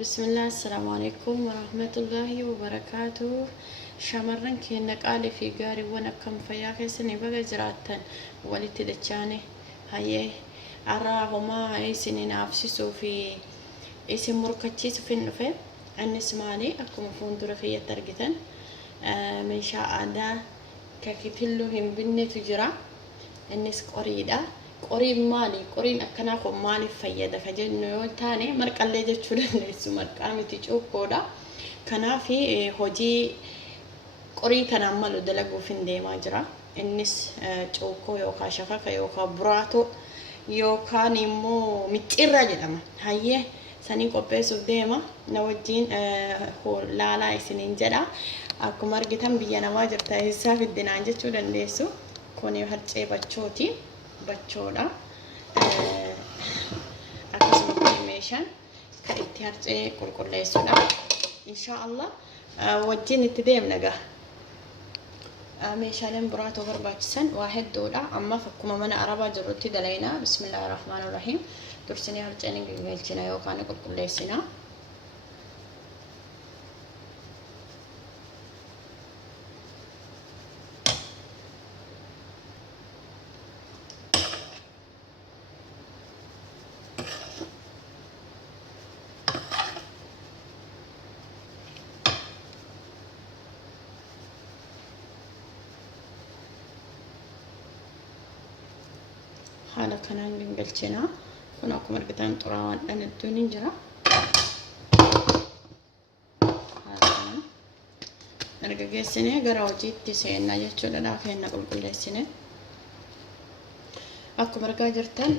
بسم الله السلام عليكم ورحمة الله وبركاته. شمرن كنا قال في قاري وانا كم فياك سني بقى جراتن ولتدچانه هاي أراهما أي سنين أفسسوا في اسم مركتشيس في النفع النسماني أكو مفهوم درفية ترجتن من شاء الله ككتلهم بني تجرا الناس قريدة قريب مالي قرين أكناكم مالي فيدا كجنو تاني مرك اللي جتشولن لسه مرك عم تيجوا كودا كنا في هجي قري كنا عملوا دلقوا في الدنيا جرا الناس جوكو يوكا شفاك يوكا براتو يوكا نيمو متيرة جدما هاي سنين كوبيسو ديما نودين هو لا سنين جدا أكو مرجتهم بيانا واجر تهيسا في الدنيا جتشولن لسه كوني هرتشي بتشوتي بچودا akkasuma meeshaan kan itti harcee qulqulleessuudha insha Allah wajjin itti deemna gaa meeshaaleen biraatoo barbaachisan waa hedduudha amma fakkuma mana arabaa jirrutti dalayna bismillahir rahmanir rahim dursinee harceen galchina yookaan qulqulleessina حالا kanaan galchina kun akkuma argitan xuraawaan iddoon hin jira erga geessine gara hojiitti seenna jechuudha dhaafeenna qulqulleessine akkuma argaa jirtan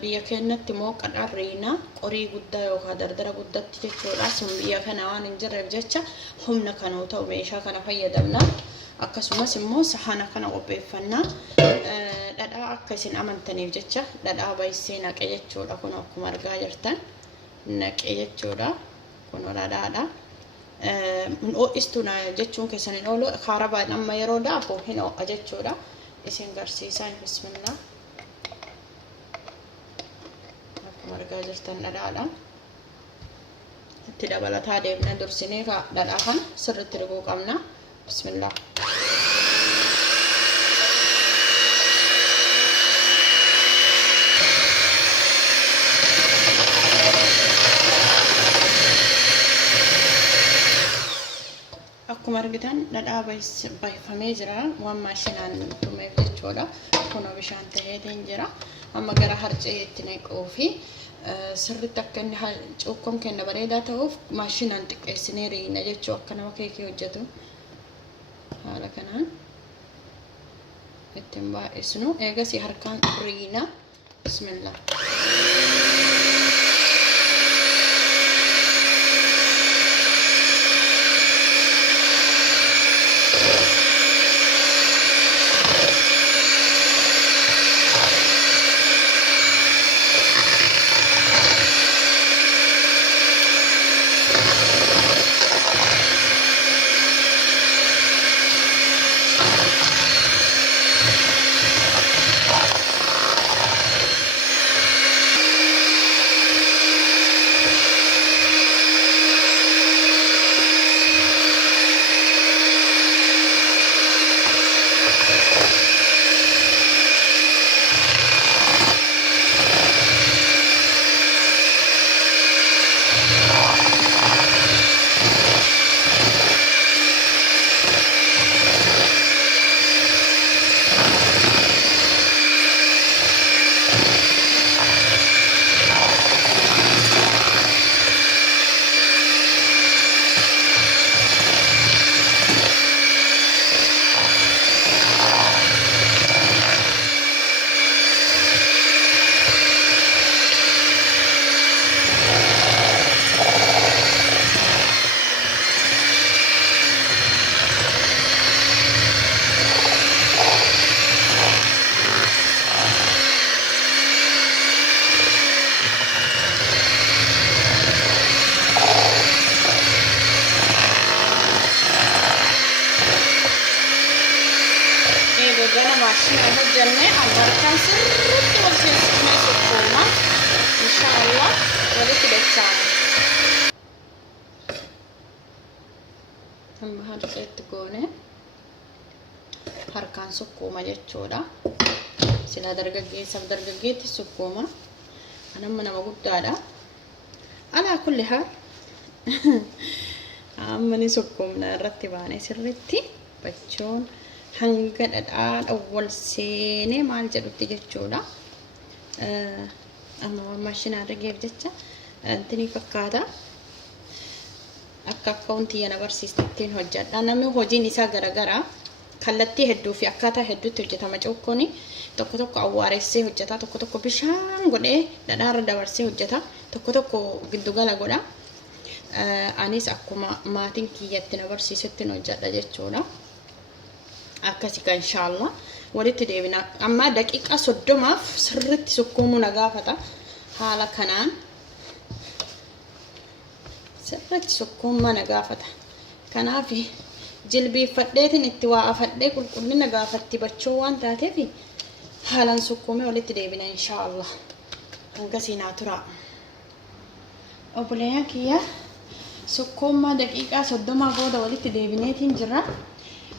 biyya keenyatti moo qadharriina qorii guddaa yookaan dardara guddatti jechuudha sun biyya kana waan hin jirreef jecha humna kanuu ta'u meeshaa kana fayyadamna akkasumas immoo sahana kana qopheeffannaa dhadhaa akka isin amantaniif jecha dhadhaa baay'isee naqee jechuudha kun akkuma argaa jirtan naqee jechuudha kun dhadhaadha ho'istuuna jechuun keessan hin oolu kaarabaan amma yeroo daafu hin ho'a jechuudha isin garsiisaa bismillah akkuma argaa jirtan dhadhaadha itti dabalataa deemna dursinee dhadhaa kana sirriitti dhuguu qabna bismillah akkuma argitan dhadhaa baay'ifamee jira waan maashinaan tumeef jechuudha kun bishaan ta'eetiin jira amma gara harcee itti naquu fi sirriitti akka inni cuukkoon kenna bareedaa ta'uuf maashinaan xiqqeessinee riina jechuu akka nama keekii hojjetu haala kanaan ittiin baay'isnu eegasii harkaan riina bismillah الجنة البركان سرت والسيسمة سكوما إن شاء الله ولك بتساعد amma harkatti goone harkaan sukkuuma jechuudha. Sila dargaggeessaaf dargaggeetti sukkuuma. Anamma nama guddaadha. Alaa kulli haa amma ni sukkuumna irratti baane sirritti bachoon hanga dhadhaan wal seenee maal jedhutti jechuudha. Amma maashinaa dhageef jecha antini fakkaata. Akka akkaawuntii yana barsiistattiin hojjedha. Namni hojiin isaa garagaraa kallattii hedduu fi akkaataa hedduutti hojjetama. Cokkooni tokko tokko awwaaressee hojjeta, tokko tokko bishaan godhee dhadhaarra dabarsee hojjeta, tokko tokko giddugala godha. Anis akkuma maatiin kiyyatti na barsiisetti hojjedha jechuudha. Akkasii inshallah walitti deebina. Amma daqiiqaa 30f sirriitti sukkuumuu na gaafata. Haala kanaan sirriitti sukkuumuu na gaafata. Kanaaf jilbiifadheetiin itti waa afadhee qulqullina gaafatti bachoo waan taateef haalaan sukkuumee walitti deebina inshallah. Hangasii naa tura. Obboleeyyan kiyya sukkuumaa daqiiqaa 30 booda walitti deebineetiin jirra.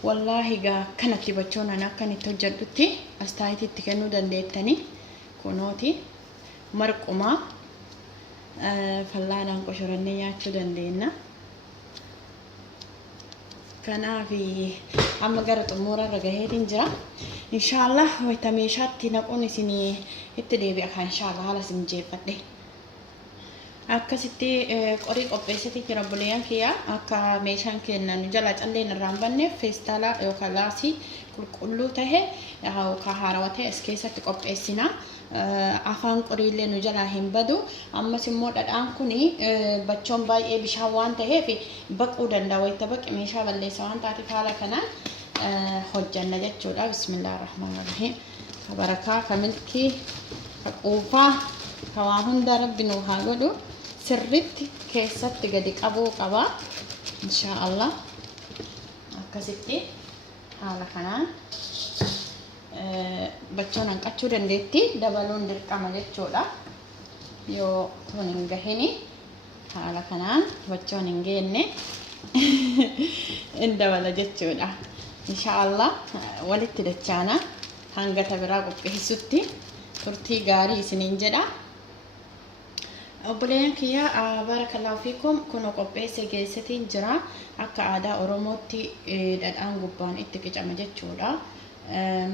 Wallahi gaa kanatti bachoon ana akkanitti hojjedhutti astaayitiitti kennuu dandeettanii kunooti marqumaa fallaadhaan qoshorannee nyaachuu dandeenya. Kanaaf amma gara xumurarra gaheetiin jira. Inshallah wayita meeshaatti naquun isinii itti deebi'a kan inshallah haala isin jeeffadhe. Akkasitti qorii qopheessitee jira obboleeyyan kiyya akka meeshaan kennan jala calleen irraan banneef feestaala yookaan laasii qulqulluu tahe yookaan haarawaa ta'e as keessatti qopheessina. Afaan qoriillee nu jalaa hin badu. Ammas immoo dhadhaan kuni bachoon baay'ee bishaan waan taheef baquu danda'a. Wayita baqe meeshaa balleessa waan taateef haala kanaan hojjanna jechuudha. Bismillahirrahmanirrahiim. Barakaa kamilkii quufaa waa hunda rabbi nu haa godhu. Sirriitti keessatti gadi qabuu qaba inshallah. Akkasitti haala kanaan bachoon hanqachuu dandeetti dabaluun dirqama jechuudha. Yoo kun hin gahini haala kanaan bachoon hin geenne in dabala jechuudha. Inshallah walitti dachaana hanga biraa qopheessutti turtii gaarii isiniin jedha. Obboleeyyan kiyya barakallahu fiikum kun qopheessee geessatiin jira. Akka aadaa Oromootti dhadhaan gubbaan itti qicama jechuudha.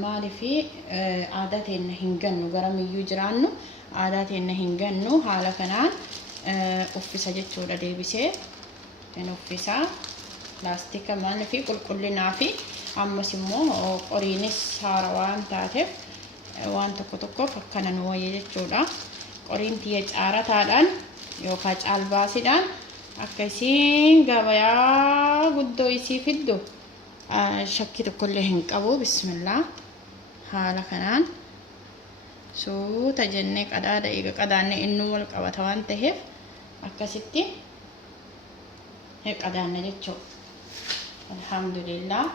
Maaliifi aadaa teenya hin gannu garamiyyuu jiraannu aadaa teenya hin gannu haala kanaan uffisa jechuudha deebisee hin uffisa laastika maaliifi qulqullinaa fi ammas immoo qoriinis haara waan taateef waan tokko tokkoof akkana nu wayya jechuudha. Qoriin tiyya caarataadhaan yookaan caalbaasiidhaan akka isiin gabayaa guddoo isii fiddu shakkii tokkollee hin qabu. Bismillah haala kanaan suuta jennee qadaada eega qadaanne innuu wal qabata waan ta'eef akkasitti qadaanne jechuudha. Alhamdulillah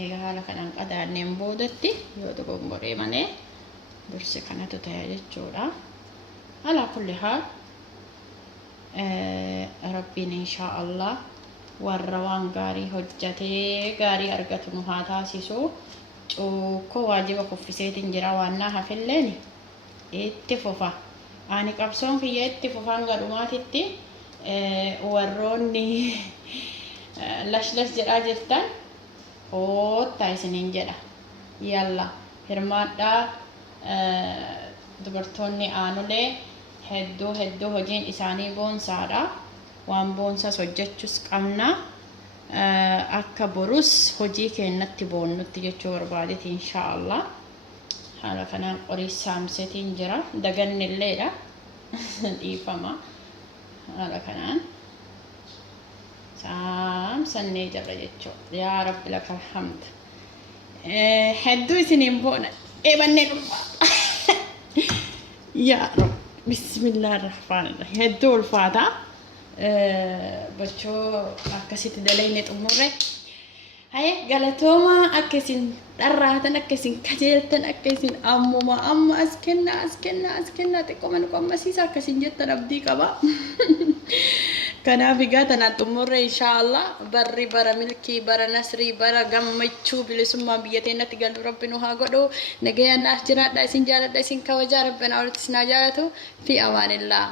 eega haala kanaan qadaanneen boodatti yoo dogongoree malee dursi kanatu ta'e jechuudha. Alaa kulli haal rabbiin inshaallah warra waan gaarii hojjatee gaarii argatu nu haa taasisu. Cuukkoo waajiba kuffiseetiin jira waan naa hafilleen itti fufa. Ani qabsoon kiyya itti fufaan gadhumaatitti warroonni lash jedhaa jirtan oottaa isiniin jedha. Yalla hirmaadhaa. Dubartoonni aanolee hedduu hojiin isaanii boonsaadha. Waan boonsas hojjechuus qabna. Akka borus hojii keenyatti boonnutti jechuu barbaadeti inshaallah. Haala kanaan qorii saamsetiin jira. Dagannilleedha. Dhiifama. Haala kanaan saamsannee jirra jechuudha. Yaa Rabbi lakal hamd. Hedduu isiniin boona. Eebanne dhulfaa. Yaa Rabbi. Bismillahirrahmanirrahiim. Hedduu ulfaata. Bachoo akkasitti dalayne xumurre. Haye galatooma akkasin dharraatan akkasin kajeeltan akkasin amma as kenna xiqqoo mana qammasiisa akkasin jettan abdii qaba. Kanaaf egaa tanaan xumurre inshaallah barri bara milkii bara nasrii bara gammachuu bilisummaa biyya teenyatti galu rabbi nu haa godhu nagayaan naaf jiraadha isin jaaladha isin kabajaa rabbina walitti isin haa jaalatu fi amaanillah.